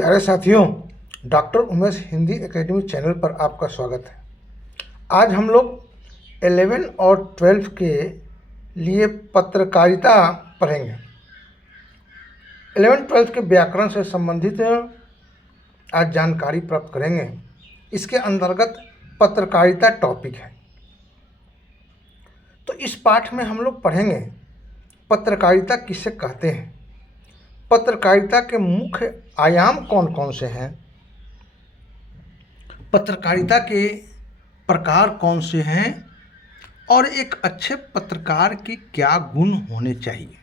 प्यारे साथियों, doctor Umesh Hindi academy channel पर आपका स्वागत है। आज हम लोग 11 और 12 के लिए पत्रकारिता पढ़ेंगे। 11-12 के व्याकरण से संबंधित आज जानकारी प्राप्त करेंगे। इसके अंतर्गत पत्रकारिता टॉपिक है। तो इस पाठ में हम लोग पढ़ेंगे पत्रकारिता किसे कहते हैं, पत्रकारिता के मुख्य आयाम कौन कौन से हैं, पत्रकारिता के प्रकार कौन से हैं और एक अच्छे पत्रकार के क्या गुण होने चाहिए।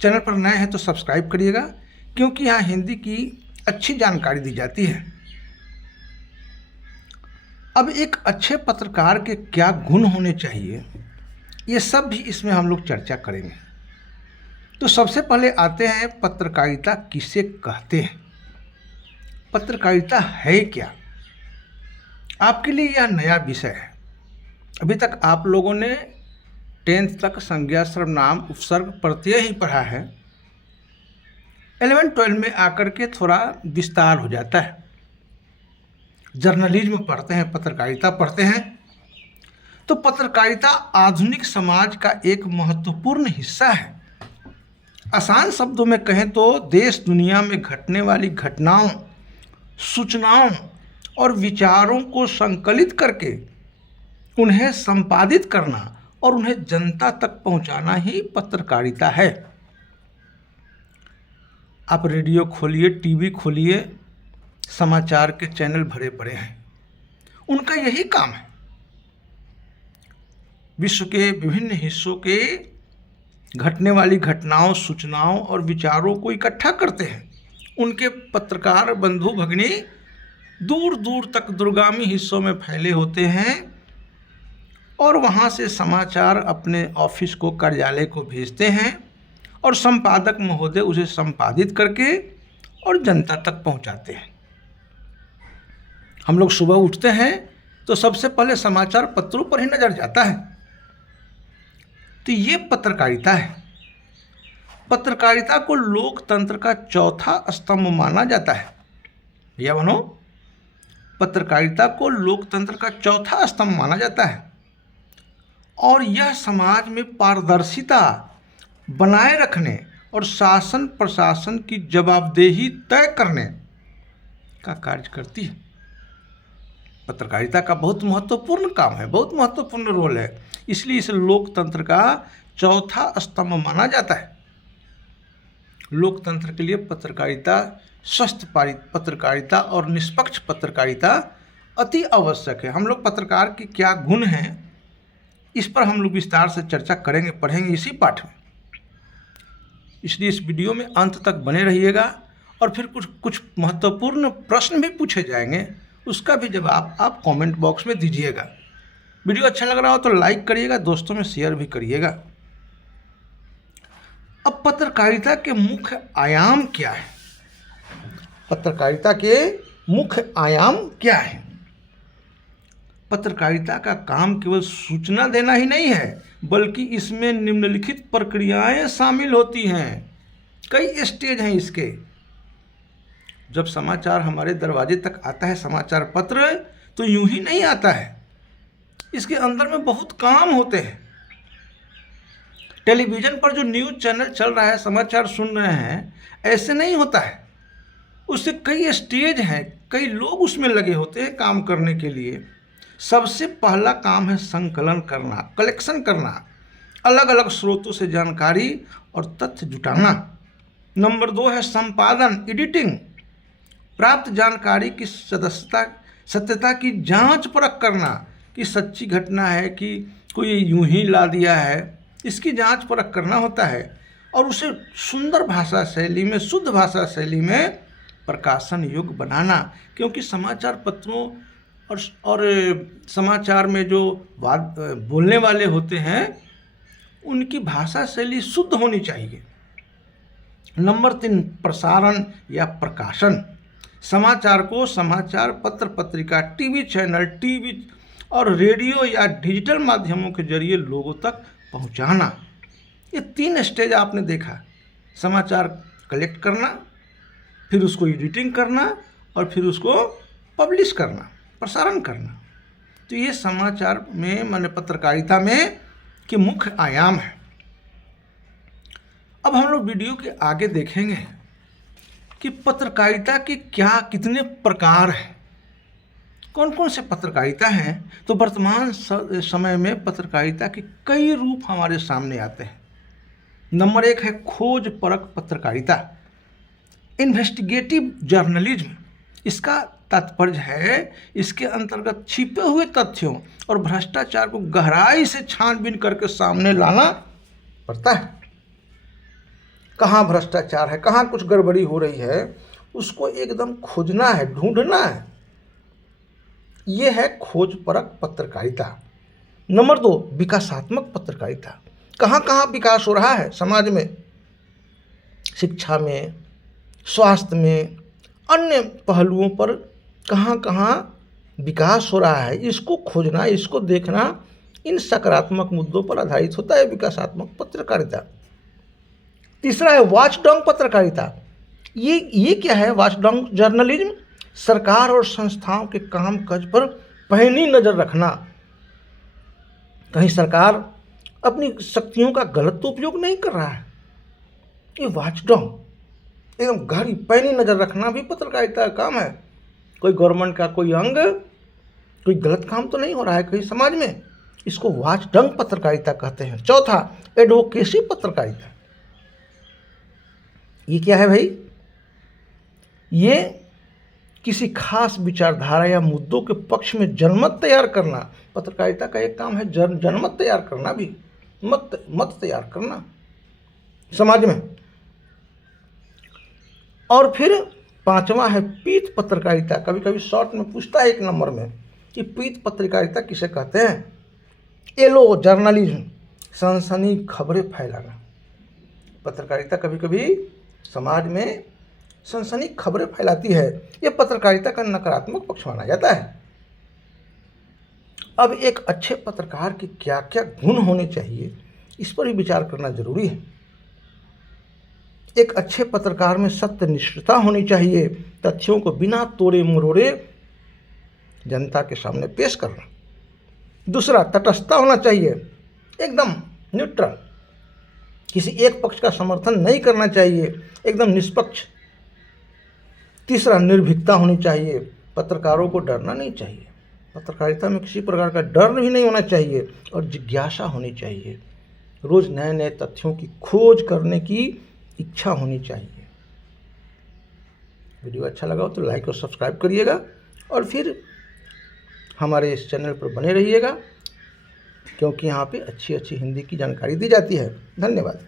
चैनल पर नए हैं तो सब्सक्राइब करिएगा, क्योंकि यहाँ हिंदी की अच्छी जानकारी दी जाती है। अब एक अच्छे पत्रकार के क्या गुण होने चाहिए, ये सब भी इसमें हम लोग चर्चा करेंगे। तो सबसे पहले आते हैं पत्रकारिता किसे कहते हैं, पत्रकारिता है क्या। आपके लिए यह नया विषय है। अभी तक आप लोगों ने 10th तक संज्ञा सर्वनाम उपसर्ग प्रत्यय ही पढ़ा है। 11-12 में आकर के थोड़ा विस्तार हो जाता है। जर्नलिज्म पढ़ते हैं, पत्रकारिता पढ़ते हैं। तो पत्रकारिता आधुनिक समाज का एक महत्वपूर्ण हिस्सा है। आसान शब्दों में कहें तो देश दुनिया में घटने वाली घटनाओं, सूचनाओं और विचारों को संकलित करके उन्हें संपादित करना और उन्हें जनता तक पहुंचाना ही पत्रकारिता है। आप रेडियो खोलिए, टीवी खोलिए, समाचार के चैनल भरे पड़े हैं, उनका यही काम है। विश्व के विभिन्न हिस्सों के घटने वाली घटनाओं, सूचनाओं और विचारों को इकट्ठा करते हैं। उनके पत्रकार बंधु भगिनी दूर दूर तक दूरगामी हिस्सों में फैले होते हैं और वहाँ से समाचार अपने ऑफिस को, कार्यालय को भेजते हैं और संपादक महोदय उसे संपादित करके और जनता तक पहुँचाते हैं। हम लोग सुबह उठते हैं तो सबसे पहले समाचार पत्रों पर ही नजर जाता है। तो ये पत्रकारिता है। पत्रकारिता को लोकतंत्र का चौथा स्तंभ माना जाता है। भैया बनो, पत्रकारिता को लोकतंत्र का चौथा स्तंभ माना जाता है और यह समाज में पारदर्शिता बनाए रखने और शासन प्रशासन की जवाबदेही तय करने का कार्य करती है। पत्रकारिता का बहुत महत्वपूर्ण काम है, बहुत महत्वपूर्ण रोल है, इसलिए इसे लोकतंत्र का चौथा स्तंभ माना जाता है। लोकतंत्र के लिए पत्रकारिता, स्वस्थ पत्रकारिता और निष्पक्ष पत्रकारिता अति आवश्यक है। हम लोग पत्रकार के क्या गुण हैं, इस पर हम लोग विस्तार से चर्चा करेंगे, पढ़ेंगे इसी पाठ में। इसलिए इस वीडियो में अंत तक बने रहिएगा और फिर कुछ महत्वपूर्ण प्रश्न भी पूछे जाएंगे, उसका भी जवाब आप कमेंट बॉक्स में दीजिएगा। वीडियो अच्छा लग रहा हो तो लाइक करिएगा, दोस्तों में शेयर भी करिएगा। अब पत्रकारिता के मुख्य आयाम क्या है, पत्रकारिता के मुख्य आयाम क्या है। पत्रकारिता का काम केवल सूचना देना ही नहीं है, बल्कि इसमें निम्नलिखित प्रक्रियाएं शामिल होती हैं। कई स्टेज हैं इसके। जब समाचार हमारे दरवाजे तक आता है, समाचार पत्र, तो यूं ही नहीं आता है। इसके अंदर में बहुत काम होते हैं। टेलीविज़न पर जो न्यूज़ चैनल चल रहा है, समाचार सुन रहे हैं, ऐसे नहीं होता है। उससे कई स्टेज हैं, कई लोग उसमें लगे होते हैं काम करने के लिए। सबसे पहला काम है संकलन करना, कलेक्शन करना, अलग अलग स्रोतों से जानकारी और तथ्य जुटाना। नंबर 2 है संपादन, एडिटिंग, प्राप्त जानकारी की सत्यता की जांच परख करना कि सच्ची घटना है कि कोई यूं ही ला दिया है, इसकी जांच परख करना होता है और उसे सुंदर भाषा शैली में, शुद्ध भाषा शैली में प्रकाशन योग्य बनाना। क्योंकि समाचार पत्रों और समाचार में जो बोलने वाले होते हैं, उनकी भाषा शैली शुद्ध होनी चाहिए। नंबर 3 प्रसारण या प्रकाशन, समाचार को समाचार पत्र, पत्रिका, टीवी चैनल, टीवी और रेडियो या डिजिटल माध्यमों के जरिए लोगों तक पहुंचाना। ये 3 स्टेज आपने देखा। समाचार कलेक्ट करना, फिर उसको एडिटिंग करना और फिर उसको पब्लिश करना, प्रसारण करना। तो ये समाचार में माने पत्रकारिता में के मुख्य आयाम है। अब हम लोग वीडियो के आगे देखेंगे कि पत्रकारिता के क्या कितने प्रकार हैं, कौन कौन से पत्रकारिता हैं। तो वर्तमान समय में पत्रकारिता के कई रूप हमारे सामने आते हैं। नंबर 1 है खोज परक पत्रकारिता, इन्वेस्टिगेटिव जर्नलिज्म। इसका तात्पर्य है इसके अंतर्गत छिपे हुए तथ्यों और भ्रष्टाचार को गहराई से छानबीन करके सामने लाना पड़ता है। कहाँ भ्रष्टाचार है, कहाँ कुछ गड़बड़ी हो रही है, उसको एकदम खोजना है, ढूंढना है। ये है खोज परक पत्रकारिता। नंबर 2 विकासात्मक पत्रकारिता। कहाँ कहाँ विकास हो रहा है समाज में, शिक्षा में, स्वास्थ्य में, अन्य पहलुओं पर कहाँ कहाँ विकास हो रहा है, इसको खोजना, इसको देखना, इन सकारात्मक मुद्दों पर आधारित होता है विकासात्मक पत्रकारिता। तीसरा है वॉचडॉग पत्रकारिता। ये क्या है वॉचडॉग जर्नलिज्म? सरकार और संस्थाओं के काम काज पर पैनी नज़र रखना, कहीं सरकार अपनी शक्तियों का गलत तो उपयोग नहीं कर रहा है। ये वॉचडॉग एकदम गहरी पैनी नज़र रखना भी पत्रकारिता का काम है। कोई गवर्नमेंट का कोई अंग कोई गलत काम तो नहीं हो रहा है कहीं समाज में, इसको वॉचडॉग पत्रकारिता कहते हैं। चौथा एडवोकेसी पत्रकारिता। ये क्या है भाई? ये किसी खास विचारधारा या मुद्दों के पक्ष में जनमत तैयार करना। पत्रकारिता का एक काम है जनमत तैयार करना भी, मत तैयार करना समाज में। और फिर 5वां है पीत पत्रकारिता। कभी कभी शॉर्ट में पूछता है 1 नंबर में कि पीत पत्रकारिता किसे कहते हैं? येलो जर्नलिज्म, सनसनी खबरें फैलाना। पत्रकारिता कभी कभी समाज में सनसनी खबरें फैलाती है, ये पत्रकारिता का नकारात्मक पक्ष माना जाता है। अब एक अच्छे पत्रकार के क्या क्या गुण होने चाहिए, इस पर भी विचार करना जरूरी है। एक अच्छे पत्रकार में सत्यनिष्ठता होनी चाहिए, तथ्यों को बिना तोड़े मरोड़े जनता के सामने पेश करना। दूसरा तटस्थता होना चाहिए, एकदम न्यूट्रल, किसी एक पक्ष का समर्थन नहीं करना चाहिए, एकदम निष्पक्ष। तीसरा निर्भीकता होनी चाहिए, पत्रकारों को डरना नहीं चाहिए, पत्रकारिता में किसी प्रकार का डर भी नहीं होना चाहिए और जिज्ञासा होनी चाहिए, रोज नए नए तथ्यों की खोज करने की इच्छा होनी चाहिए। वीडियो अच्छा लगा हो तो लाइक और सब्सक्राइब करिएगा और फिर हमारे इस चैनल पर बने रहिएगा, क्योंकि यहाँ पे अच्छी अच्छी हिंदी की जानकारी दी जाती है। धन्यवाद।